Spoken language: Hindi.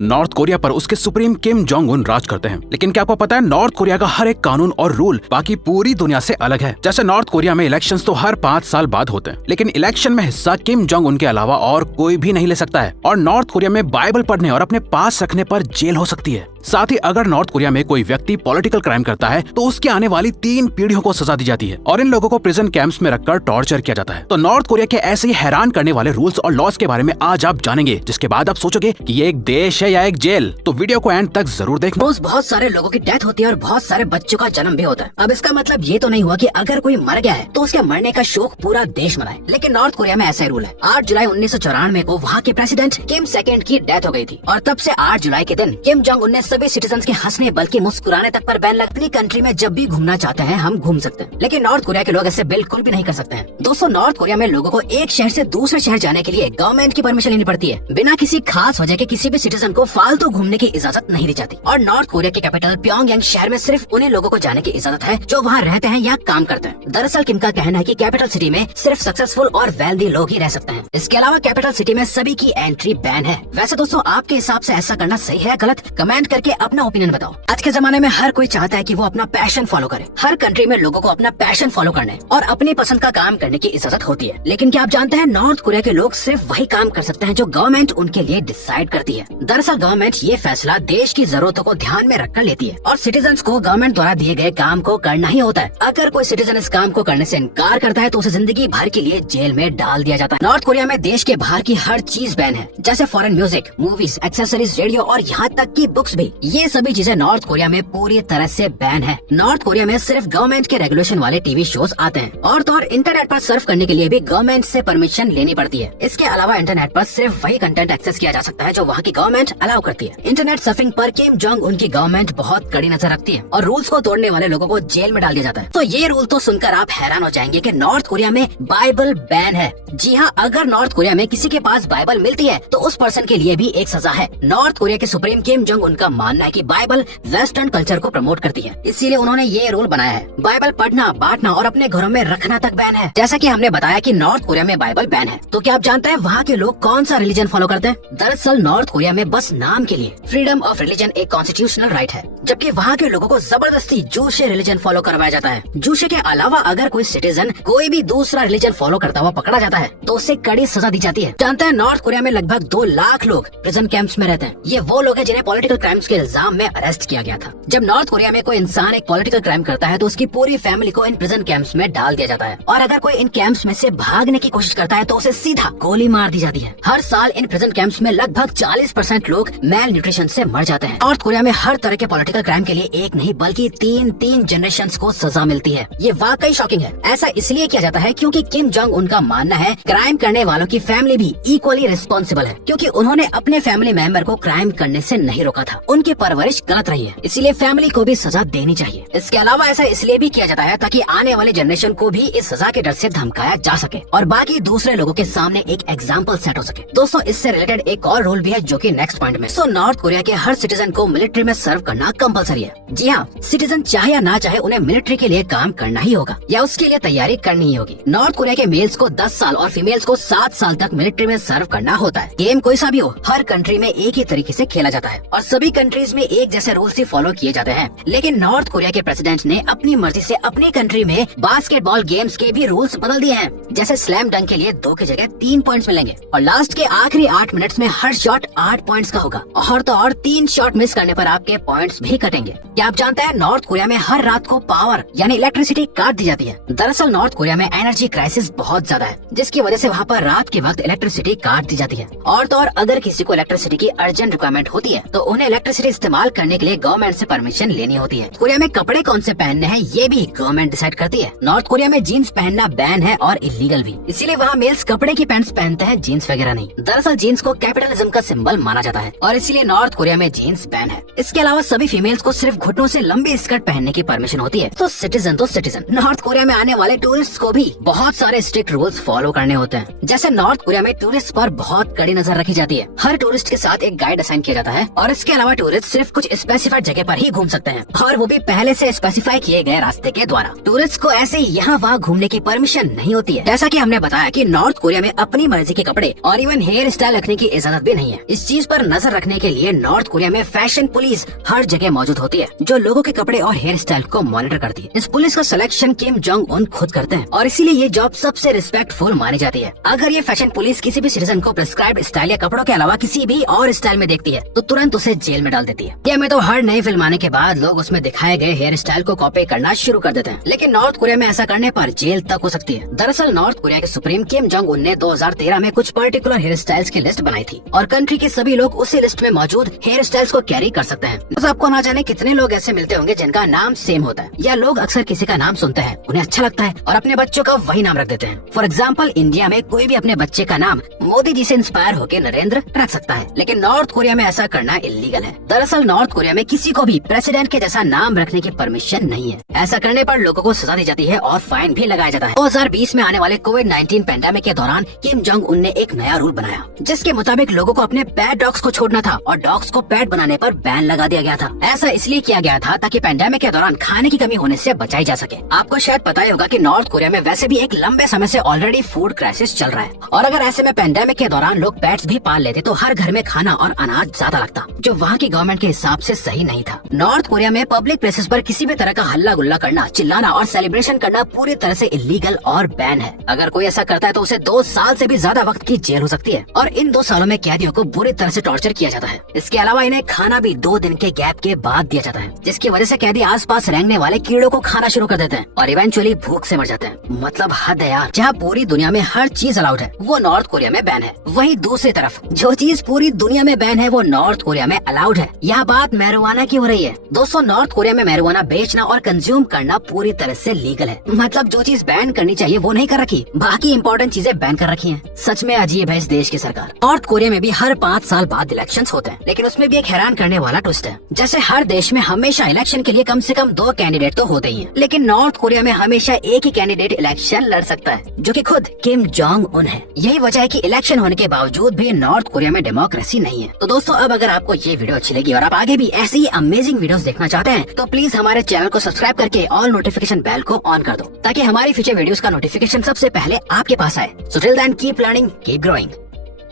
नॉर्थ कोरिया पर उसके सुप्रीम किम जोंग उन राज करते हैं। लेकिन क्या आपको पता है, नॉर्थ कोरिया का हर एक कानून और रूल बाकी पूरी दुनिया से अलग है। जैसे नॉर्थ कोरिया में इलेक्शंस तो हर 5 साल बाद होते हैं, लेकिन इलेक्शन में हिस्सा किम जोंग उन के अलावा और कोई भी नहीं ले सकता है। और नॉर्थ कोरिया में बाइबल पढ़ने और अपने पास रखने पर जेल हो सकती है। साथ ही अगर नॉर्थ कोरिया में कोई व्यक्ति पॉलिटिकल क्राइम करता है तो उसके आने वाली 3 पीढ़ियों को सजा दी जाती है और इन लोगों को प्रिजन कैंप्स में रखकर टॉर्चर किया जाता है। तो नॉर्थ कोरिया के ऐसे ही हैरान करने वाले रूल्स और लॉस के बारे में आज आप जानेंगे, जिसके बाद आप सोचोगे कि ये एक देश है या एक जेल। तो वीडियो को एंड तक जरूर देखना। रोज बहुत सारे लोगों की डेथ होती है और बहुत सारे बच्चों का जन्म भी होता है। अब इसका मतलब ये तो नहीं हुआ कि अगर कोई मर गया है तो उसके मरने का शोक पूरा देश मनाए, लेकिन नॉर्थ कोरिया में ऐसा रूल है। 8 जुलाई 1994 को वहाँ के प्रेसिडेंट किम सेकंड की डेथ हो गई थी और तब से 8 जुलाई के दिन किम जोंग उन ने सभी सिटीजन के हंसने बल्कि मुस्कुराने तक पर बैन लगा। अपनी कंट्री में जब भी घूमना चाहते हैं हम घूम सकते हैं, लेकिन नॉर्थ कोरिया के लोग ऐसे बिल्कुल भी नहीं कर सकते हैं। दोस्तों, नॉर्थ कोरिया में लोगों को एक शहर से दूसरे शहर जाने के लिए गवर्नमेंट की परमिशन लेनी पड़ती है। बिना किसी खास वजह के किसी भी सिटीजन को फालतू घूमने की इजाजत नहीं दी जाती। और नॉर्थ कोरिया के कैपिटल प्योंगयांग शहर में सिर्फ उन्हीं लोगों को जाने की इजाजत है जो वहाँ रहते हैं या काम करते हैं। दरअसल किम का कहना है कि कैपिटल सिटी में सिर्फ सक्सेसफुल और वेल्दी लोग ही रह सकते हैं। इसके अलावा कैपिटल सिटी में सभी की एंट्री बैन है। वैसे दोस्तों, आपके हिसाब से ऐसा करना सही है या गलत? कमेंट करके अपना ओपिनियन बताओ। आज के जमाने में हर कोई चाहता है कि वो अपना पैशन फॉलो करे। हर कंट्री में लोगों को अपना पैशन फॉलो करने और अपनी पसंद का काम करने की इजाजत होती है। लेकिन क्या आप जानते हैं, नॉर्थ कोरिया के लोग सिर्फ वही काम कर सकते हैं जो गवर्नमेंट उनके लिए डिसाइड करती है। दरअसल गवर्नमेंट ये फैसला देश की जरूरतों को ध्यान में रखकर लेती है और सिटीजन्स को गवर्नमेंट द्वारा दिए गए काम को करना ही होता है। अगर कोई सिटीजन इस काम को करने से इनकार करता है तो उसे जिंदगी भर के लिए जेल में डाल दिया जाता है। नॉर्थ कोरिया में देश के बाहर की हर चीज बैन है, जैसे foreign music, movies, accessories, radio और यहाँ तक की बुक्स भी। ये सभी चीजें नॉर्थ कोरिया में पूरी तरह से बैन है। नॉर्थ कोरिया में सिर्फ गवर्नमेंट के रेगुलेशन वाले टीवी शोज आते हैं और तो और इंटरनेट पर सर्फ करने के लिए भी गवर्नमेंट से परमिशन लेनी पड़ती है। इसके अलावा इंटरनेट पर सिर्फ वही कंटेंट एक्सेस किया जा सकता है जो वहाँ की गवर्नमेंट अलाउ करती है। इंटरनेट सर्फिंग पर किम जोंग उनकी गवर्नमेंट बहुत कड़ी नजर रखती है और रूल्स को तोड़ने वाले लोगों को जेल में डाल दिया जाता है। तो ये रूल तो सुनकर आप हैरान हो जाएंगे कि नॉर्थ कोरिया में बाइबल बैन है। जी हाँ, अगर नॉर्थ कोरिया में किसी के पास बाइबल मिलती है तो उस पर्सन के लिए भी एक सजा है। नॉर्थ कोरिया के सुप्रीम किम जोंग उनका मानना है कि बाइबल वेस्टर्न कल्चर को प्रमोट करती है, इसीलिए उन्होंने ये रूल बनाया है। बाइबल पढ़ना, बांटना और अपने घरों में रखना तक बैन है। जैसा कि हमने बताया कि नॉर्थ कोरिया में बाइबल बैन है, तो क्या आप जानते हैं वहाँ के लोग कौन सा रिलीजन फॉलो करते हैं? दरअसल नॉर्थ कोरिया में बस नाम के लिए फ्रीडम ऑफ रिलीजन एक कॉन्स्टिट्यूशनल राइट है, जबकि वहाँ के लोगों को जबरदस्ती जूशे रिलीजन फॉलो करवाया जाता है। जूशे के अलावा अगर कोई सिटीजन कोई भी दूसरा रिलीजन फॉलो करता हुआ पकड़ा जाता है तो उसे कड़ी सजा दी जाती है। जानते हैं, नॉर्थ कोरिया में लगभग 2 लाख लोग प्रिजन कैंप्स में रहते हैं। ये वो लोग हैं जिन्हें पॉलिटिकल क्राइम्स के इल्जाम में अरेस्ट किया गया था। जब नॉर्थ कोरिया में कोई इंसान एक पॉलिटिकल क्राइम करता है तो उसकी पूरी फैमिली को इन प्रिजन कैंप्स में डाल दिया जाता है और अगर कोई इन कैंप्स में से भागने की कोशिश करता है तो उसे सीधा गोली मार दी जाती है। हर साल इन प्रिजन कैंप्स में लगभग 40% लोग मेल न्यूट्रिशन से मर जाते हैं। नॉर्थ कोरिया में हर तरह के पॉलिटिकल क्राइम के लिए एक नहीं बल्कि 3 जनरेशंस को सजा मिलती है। ये वाकई शॉकिंग है। ऐसा इसलिए किया जाता है क्योंकि किम जोंग उनका मानना है क्राइम करने वालों की फैमिली भी इक्वली रिस्पॉन्सिबल है, क्योंकि उन्होंने अपने फैमिली मेंबर को क्राइम करने से नहीं रोका था। उनकी परवरिश गलत रही है, इसीलिए फैमिली को भी सजा देनी चाहिए। इसके अलावा ऐसा इसलिए भी किया जाता है ताकि आने वाले जनरेशन को भी इस सजा के डर से धमकाया जा सके और बाकी दूसरे लोगों के सामने एक एग्जाम्पल सेट हो सके। दोस्तों, इससे रिलेटेड एक और रूल भी है जो कि नेक्स्ट पॉइंट में। सो नॉर्थ कोरिया के हर सिटीजन को मिलिट्री में सर्व करना कंपलसरी है। जी हाँ, सिटीजन चाहे या ना चाहे उन्हें मिलिट्री के लिए काम करना ही होगा या उसके लिए तैयारी करनी ही होगी। नॉर्थ कोरिया के मेल्स को 10 साल और फीमेल्स को 7 साल तक मिलिट्री में सर्व करना होता है। गेम कोई सा भी हो, हर कंट्री में एक ही तरीके से खेला जाता है और सभी कंट्रीज में एक जैसे रूल्स ही फॉलो किए जाते हैं। लेकिन नॉर्थ कोरिया के प्रेसिडेंट ने अपनी मर्जी से अपनी कंट्री में बास्केटबॉल गेम्स के भी रूल्स बदल दिए हैं। जैसे स्लैम डंक के लिए 2 की जगह 3 पॉइंट्स मिलेंगे और लास्ट के आखिरी 8 मिनट्स में हर शॉट 8 पॉइंट्स का होगा और तो और 3 शॉट मिस करने पर आपके पॉइंट्स भी कटेंगे। क्या आप जानते हैं, नॉर्थ कोरिया में हर रात को पावर यानी इलेक्ट्रिसिटी काट दी जाती है। दरअसल नॉर्थ कोरिया में एनर्जी क्राइसिस बहुत ज्यादा है, जिसकी वजह से वहाँ पर रात के वक्त इलेक्ट्रिसिटी काट दी जाती है और तो और अगर किसी को इलेक्ट्रिसिटी की अर्जेंट रिक्वायरमेंट होती है तो उन्हें इलेक्ट्रिसिटी इस्तेमाल करने के लिए गवर्नमेंट से परमिशन लेनी होती है। कोरिया में कपड़े कौन से पहनने हैं ये भी गवर्नमेंट डिसाइड करती है। नॉर्थ कोरिया में जीन्स पहनना बैन है और इलीगल भी, इसीलिए वहाँ मेल्स कपड़े की पैंट्स पहनते हैं, जीन्स वगैरह नहीं। दरअसल जीन्स को कैपिटलिज्म का सिंबल माना जाता है और इसीलिए नॉर्थ कोरिया में जीन्स बैन है। इसके अलावा सभी फीमेल्स को सिर्फ घुटनों से लंबी स्कर्ट पहनने की परमिशन होती है। तो सिटीजन नॉर्थ कोरिया में आने वाले टूरिस्ट को भी बहुत सारे स्ट्रिक्ट रूल्स फॉलो करने होते हैं। जैसे नॉर्थ कोरिया में टूरिस्ट पर बहुत कड़ी नजर रखी जाती है। हर टूरिस्ट के साथ एक गाइड असाइन किया जाता है और इसके अलावा टूरिस्ट सिर्फ कुछ स्पेसिफाइड जगह पर ही घूम सकते हैं, और वो भी पहले से स्पेसिफाई किए गए रास्ते के द्वारा। टूरिस्ट को ऐसे यहाँ वहाँ घूमने की परमिशन नहीं होती है। जैसा कि हमने बताया कि नॉर्थ कोरिया में अपनी मर्जी के कपड़े और इवन हेयर स्टाइल रखने की इजाजत भी नहीं है। इस चीज पर नजर रखने के लिए नॉर्थ कोरिया में फैशन पुलिस हर जगह मौजूद होती है, जो लोगों के कपड़े और हेयर स्टाइल को मॉनिटर करती है। इस पुलिस का सिलेक्शन किम जोंग उन खुद करते हैं, और इसीलिए ये जॉब सबसे रिस्पेक्टफुल मानी जाती है। अगर ये फैशन पुलिस किसी भी सिटीजन को प्रिस्क्राइब्ड स्टाइल या कपड़ों के अलावा किसी भी और स्टाइल में देखती है तो तुरंत उसे जेल में डाल देती है। इंडिया में तो हर नई फिल्म आने के बाद लोग उसमें दिखाए गए हेयर स्टाइल को कॉपी करना शुरू कर देते हैं, लेकिन नॉर्थ कोरिया में ऐसा करने पर जेल तक हो सकती है। दरअसल नॉर्थ कोरिया के सुप्रीम किम जोंग उन ने 2013 में कुछ पर्टिकुलर हेयर स्टाइल्स की लिस्ट बनाई थी, और कंट्री के सभी लोग उसी लिस्ट में मौजूद हेयर स्टाइल्स को कैरी कर सकते हैं। बस आपको ना जाने कितने लोग ऐसे मिलते होंगे जिनका नाम सेम होता है, या लोग अक्सर किसी का नाम सुनते हैं, उन्हें अच्छा लगता है और अपने बच्चों का वही नाम रख देते हैं। फॉर एग्जाम्पल, इंडिया में कोई भी अपने बच्चे का नाम मोदी जी से इंस्पायर होकर नरेंद्र रख सकता है, लेकिन नॉर्थ कोरिया में ऐसा करना इलीगल है। दरअसल नॉर्थ कोरिया में किसी को भी प्रेसिडेंट के जैसा नाम रखने की परमिशन नहीं है। ऐसा करने पर लोगों को सजा दी जाती है और फाइन भी लगाया जाता है। 2020 में आने वाले कोविड-19 पैंडेमिक के दौरान किम जोंग उन ने एक नया रूल बनाया, जिसके मुताबिक लोगों को अपने पेट डॉग्स को छोड़ना था और डॉग्स को पेट बनाने पर बैन लगा दिया गया था। ऐसा इसलिए किया गया था ताकि पैंडेमिक के दौरान खाने की कमी होने से बचाई जा सके। आपको शायद पता ही होगा कि नॉर्थ कोरिया में वैसे भी एक लंबे समय से ऑलरेडी फूड क्राइसिस चल रहा है, और अगर ऐसे में पैंडेमिक के दौरान लोग पेट्स भी पाल लेते तो हर घर में खाना और अनाज ज्यादा लगता, जो वहाँ की गवर्नमेंट के हिसाब से सही नहीं था। नॉर्थ कोरिया में पब्लिक प्लेसेस पर किसी भी तरह का हल्ला गुल्ला करना, चिल्लाना और सेलिब्रेशन करना पूरी तरह से इलीगल और बैन है। अगर कोई ऐसा करता है तो उसे 2 साल से भी ज्यादा वक्त की जेल हो सकती है, और इन 2 सालों में कैदियों को बुरी तरह से टॉर्चर किया जाता है। इसके अलावा इन्हें खाना भी 2 दिन के गैप के बाद दिया जाता है, जिसकी वजह से कैदी आसपास रेंगने वाले कीड़ों को खाना शुरू कर देते हैं और इवेंचुअली भूख से मर जाते हैं। मतलब हद है यार। जहाँ पूरी दुनिया में हर चीज अलाउड है वो नॉर्थ कोरिया में बैन है, वहीं दूसरी तरफ जो चीज पूरी दुनिया में बैन है वो नॉर्थ कोरिया में अलाउड है। यह बात मैरिजुआना की हो रही है। दोस्तों, नॉर्थ कोरिया में मैरिजुआना बेचना और कंज्यूम करना पूरी तरह से लीगल है। मतलब जो चीज बैन करनी चाहिए वो नहीं कर रखी, बाकी इंपॉर्टेंट चीजें बैन कर रखी हैं। सच में अजीब है इस देश की सरकार। नॉर्थ कोरिया में भी हर 5 साल बाद इलेक्शंस होते हैं, लेकिन उसमें भी एक हैरान करने वाला ट्विस्ट है। जैसे हर देश में हमेशा इलेक्शन के लिए कम से कम 2 कैंडिडेट तो होते ही हैं, लेकिन नॉर्थ कोरिया में हमेशा एक ही कैंडिडेट इलेक्शन लड़ सकता है, जो कि खुद किम जोंग उन है। यही वजह है कि इलेक्शन होने के बावजूद भी नॉर्थ कोरिया में डेमोक्रेसी नहीं है। तो दोस्तों, अब अगर आपको ये वीडियो अच्छी लगी और आप आगे भी ऐसी ही अमेजिंग वीडियोस देखना चाहते हैं तो प्लीज हमारे चैनल को सब्सक्राइब करके ऑल नोटिफिकेशन बेल को ऑन कर दो, ताकि हमारी फ्यूचर वीडियोस का नोटिफिकेशन सबसे पहले आपके पास आए। So till then keep learning, keep growing.